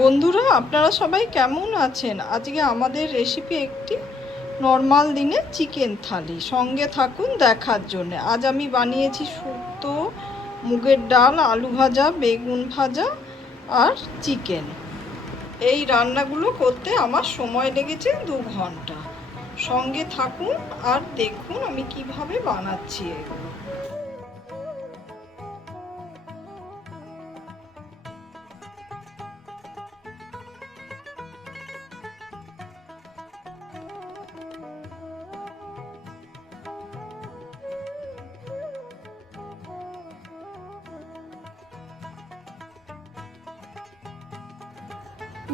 বন্ধুরা, আপনারা সবাই কেমন আছেন? আজকে আমাদের রেসিপি একটি নর্মাল দিনে চিকেন থালি। সঙ্গে থাকুন দেখার জন্য। আজ আমি বানিয়েছি শুক্তো, মুগের ডাল, আলু ভাজা, বেগুন ভাজা আর চিকেন। এই রান্নাগুলো করতে আমার সময় লেগেছে 2 ঘন্টা। সঙ্গে থাকুন আর দেখুন আমি কিভাবে বানাচ্ছি এগুলো।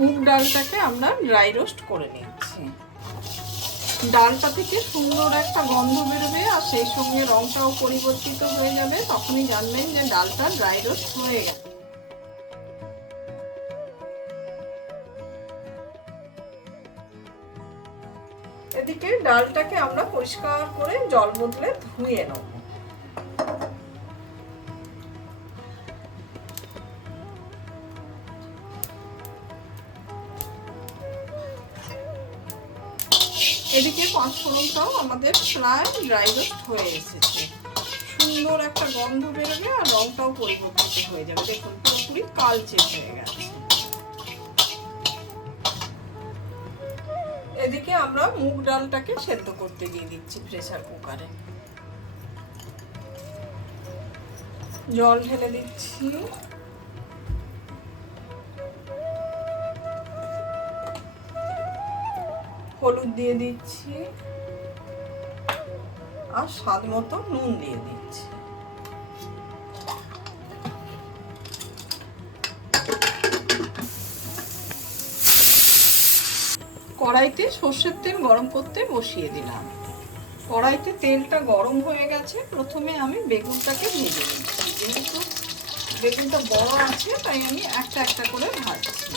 মুগ ডালটাকে আমরা ড্রাই রোস্ট করে নিচ্ছি। ডালটা থেকে সুন্দর একটা গন্ধ বেরোবে আর সেই সঙ্গে রংটাও পরিবর্তিত হয়ে যাবে, তখনই জানবেন যে ডালটা ড্রাই রোস্ট হয়ে গেছে। এদিকে ডালটাকে আমরা পরিষ্কার করে জল বদলে ধুয়ে নেব। এদিকে পাঁচফোড়নটাও আমাদের প্রায় ড্রাই রোস্ট হয়ে এসেছে। সুন্দর একটা গন্ধ বেরোবে আর রংটাও পরিবর্তিত হয়ে যাবে। দেখুন পুরোপুরি কালচে হয়ে গেছে। এদিকে আমরা মুগ ডালটাকে সেদ্ধ করতে দিয়ে দিচ্ছি প্রেসার কুকারে। জল ঢেলে দিচ্ছি। হলুদ দিয়ে দিচ্ছি আর স্বাদ মতো নুন দিয়ে দিচ্ছি। কড়াইতে সর্ষের তেল গরম করতে বসিয়ে দিলাম। কড়াইতে তেলটা গরম হয়ে গেছে। প্রথমে আমি বেগুনটাকে ভেজে নিচ্ছি। যেহেতু বেগুনটা বড় আছে তাই আমি একটা একটা করে ভাজছি।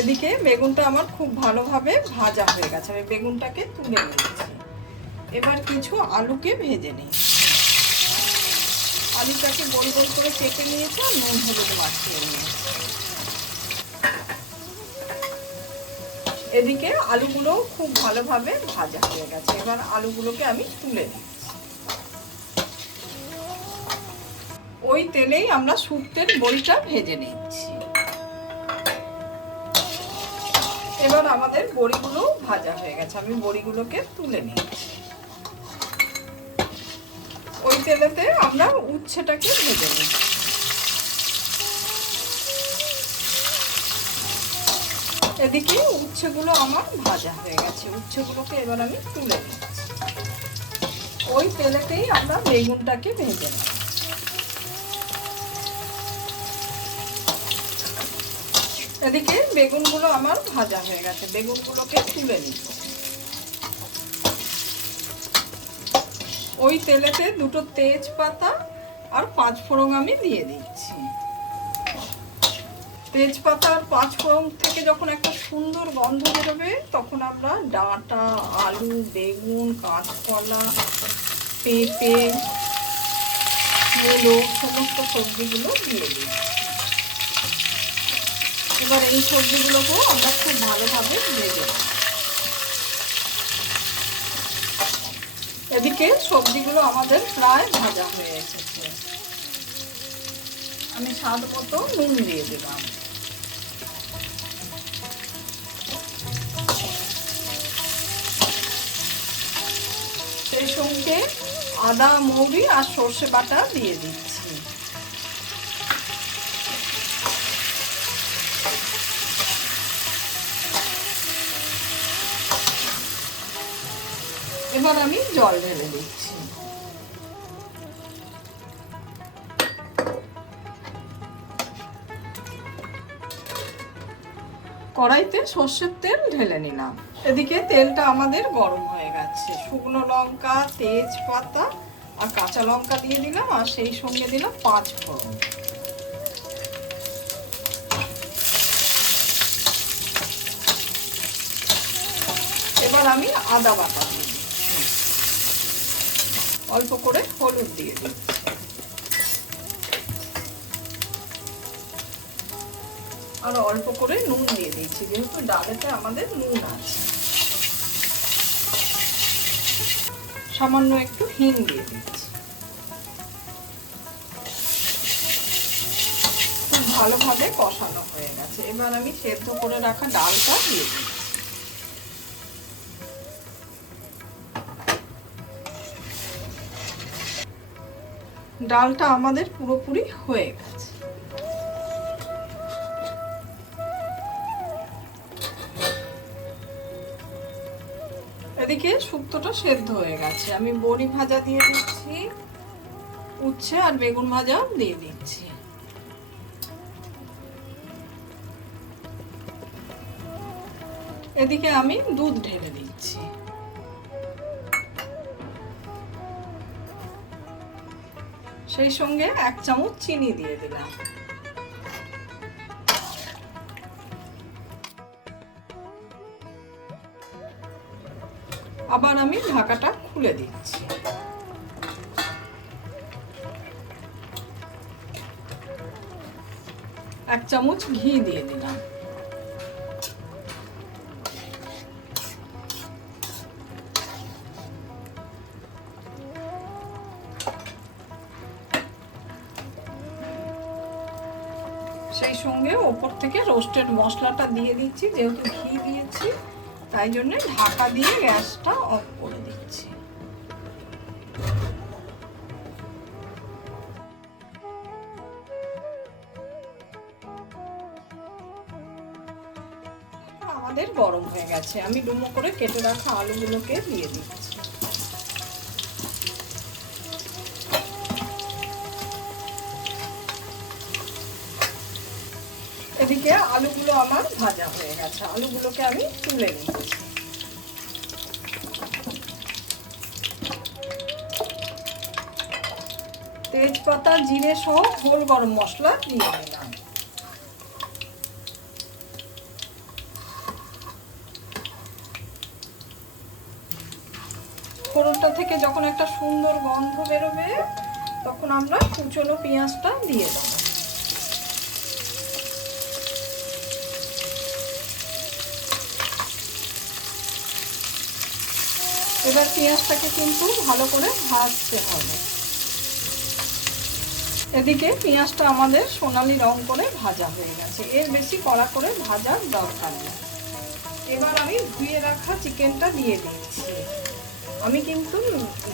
এদিকে বেগুনটা আমার খুব ভালোভাবে ভাজা হয়ে গেছে। আমি বেগুনটাকে তুলে নিয়েছি। এবার কিছু আলুকে ভেজে নিচ্ছি। আলুটাকে গোল গোল করে কেটে নিয়েছি আর নুন হলুদ মাখিয়ে নিয়েছি। এদিকে আলুগুলো খুব ভালোভাবে ভাজা হয়ে গেছে। এবার আলুগুলোকে আমি তুলে নিচ্ছি। ওই তেলেই আমরা শুক্তোর বড়িটা ভেজে নিচ্ছি। এবার আমাদের বড়িগুলো ভাজা হয়ে গেছে। আমি বড়িগুলোকে তুলে নিচ্ছি। ওই তেলেতে আমরা উচ্ছেটাকে ভেজে নিচ্ছি। এদিকে উচ্ছেগুলো আমার ভাজা হয়ে গেছে। উচ্ছেগুলোকে এবার আমি তুলে নিচ্ছি। ওই তেলেতেই আমরা বেগুনটাকে ভেজে নেব। এদিকে বেগুনগুলো আমার ভাজা হয়ে গেছে। বেগুনগুলোকে তুলে নিব। ওই তেলেতে দুটো তেজপাতা আর পাঁচফোড়ন আমি দিয়ে দিচ্ছি। তেজপাতা আর পাঁচফোড়ন থেকে যখন একটা সুন্দর গন্ধ বেরোবে তখন আমরা ডাঁটা, আলু, বেগুন, কাঁচকলা, পেঁপে, মূলো সমস্ত সবজিগুলো দিয়ে দিই। এবার এই সবজিগুলোকেও আমরা খুব ভালোভাবে ভেজে নেব। এদিকে সবজিগুলো আমাদের প্রায় ভাজা হয়ে এসেছে। আমি স্বাদ মতো নুন দিয়ে দিলাম। সেই সঙ্গে আদা, মৌরি আর সর্ষে বাটা দিয়ে দিচ্ছি। এবার আমি জল ঢেলে দিচ্ছি। কড়াইতে সর্ষের তেল ঢেলে নিলাম। এদিকে তেলটা আমাদের গরম হয়ে গেছে। শুকনো লঙ্কা, তেজপাতা আর কাঁচা লঙ্কা দিয়ে দিলাম আর সেই সঙ্গে দিলাম পাঁচফোড়ন। এবার আমি আদা বাটা দিয়ে দিচ্ছি। অল্প করে হলুদ দিয়ে দিচ্ছি। আর অল্প করে নুন দিয়ে দিয়েছি, যেহেতু ডালেতে আমাদের নুন আছে। সামান্য একটু হিং দিয়ে দিচ্ছি। খুব ভালোভাবে কষানো হয়ে গেছে। এবার আমি সেদ্ধ করে রাখা ডালটা দিয়ে দিচ্ছি। ডালটা আমাদের পুরোপুরি হয়ে গেছে। এদিকে শুক্তোটা সেদ্ধ হয়ে গেছে। আমি বড়ি ভাজা দিয়ে দিচ্ছি, উচ্ছে আর বেগুন ভাজা দিয়ে দিচ্ছি। এদিকে আমি দুধ ঢেলে দিচ্ছি। সেই সঙ্গে 1 চামচ চিনি দিয়ে দিলাম। আবার আমি ঢাকাটা খুলে দিচ্ছি। এক চামচ ঘি দিয়ে দিলাম। সেই সঙ্গে ওপর থেকে রোস্টেড মশলাটা দিয়ে দিচ্ছি। যেহেতু ঘি দিয়েছি তাই জন্য ঢাকা দিয়ে গ্যাসটা অফ করে দিচ্ছি। আমাদের গরম হয়ে গেছে। আমি ডুমো করে কেটে রাখা আলুগুলোকে দিয়ে দিচ্ছি। এদিকে আলুগুলো আমার ভাজা হয়ে গেছে। আলুগুলোকে আমি তুলে নিচ্ছি। তেজপাতা, জিরে সহ গোল গরম মশলা দিয়ে দিলাম। ফোড়নটা থেকে যখন একটা সুন্দর গন্ধ বেরোবে তখন আমরা কুচনো পেঁয়াজটা দিয়ে দেবো। এবার পেঁয়াজটাকে কিন্তু ভালো করে ভাজতে হবে। এদিকে পেঁয়াজটা আমাদের সোনালি রং করে ভাজা হয়ে গেছে। এর বেশি কড়া করে ভাজার দরকার নেই। এবার আমি ধুয়ে রাখা চিকেনটা দিয়ে দিচ্ছি। আমি কিন্তু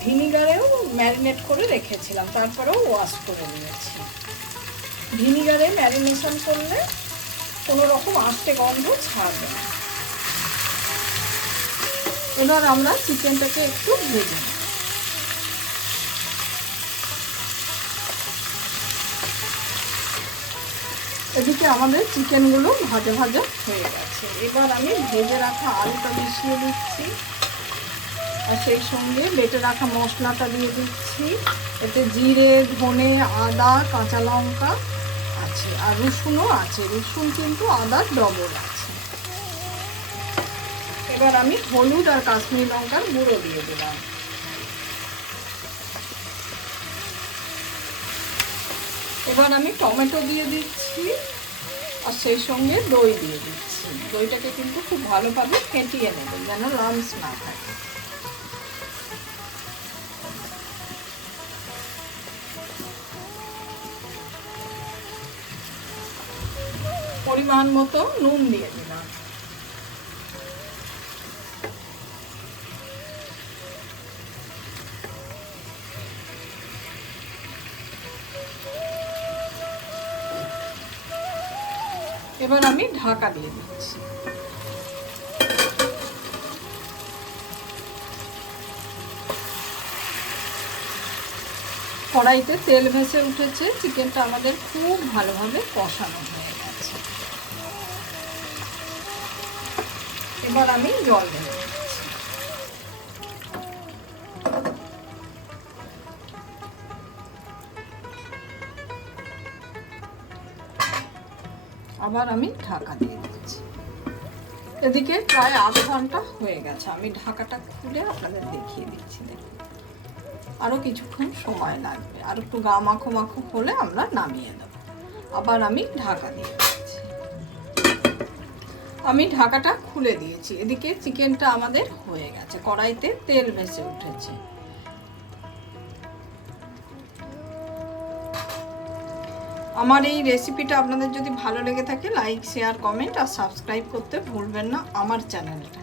ভিনিগারেও ম্যারিনেট করে রেখেছিলাম, তারপরেও ওয়াশ করে নিয়েছি। ভিনিগারে ম্যারিনেশন করলে কোনো রকম আষ্টে গন্ধ ছাড়বে না। এবার আমরা চিকেনটাকে একটু ভেজে নেব। এদিকে আমাদের চিকেনগুলো ভাজা ভাজা হয়ে গেছে। এবার আমি ভেজে রাখা আলুটা মিশিয়ে দিচ্ছি আর সেই সঙ্গে বেটে রাখা মশলাটা দিয়ে দিচ্ছি। এতে জিরে, ধনে, আদা, কাঁচা লঙ্কা আছে আর রসুনও আছে। রসুন কিন্তু আদার ডবল আছে। এবার আমি হলুদ আর কাশ্মীরি লঙ্কার গুঁড়ো দিয়ে দিলাম। এবার আমি টমেটো দিয়ে দিচ্ছি আর সেই সঙ্গে দই দিয়ে দিচ্ছি। দইটাকে কিন্তু খুব ভালোভাবে ফেটিয়ে নেব যেন লাম্পস না থাকে। পরিমাণ মতো নুন দিয়ে দিলাম। এবার আমি ঢাকা দিয়ে দিচ্ছি। কড়াইতে তেল ভেসে উঠেছে। চিকেনটা আমাদের খুব ভালোভাবে কষানো হয়ে গেছে। এবার আমি জল ঢেলে দিচ্ছি। আবার আমি ঢাকা দিয়ে দিচ্ছি। এদিকে প্রায় আধ ঘন্টা হয়ে গেছে। আমি ঢাকাটা খুলে আপনাদের দেখিয়ে দিচ্ছি। দেখুন আরও কিছুক্ষণ সময় লাগবে। আর একটু গা মাখো মাখো হলে আমরা নামিয়ে দেব। আবার আমি ঢাকা দিয়ে দিচ্ছি। আমি ঢাকাটা খুলে দিয়েছি। এদিকে চিকেনটা আমাদের হয়ে গেছে, কড়াইতে তেল ভেসে উঠেছে। আমার এই রেসিপিটা আপনাদের যদি ভালো লেগে থাকে লাইক, শেয়ার, কমেন্ট আর সাবস্ক্রাইব করতে ভুলবেন না আমার চ্যানেলটা।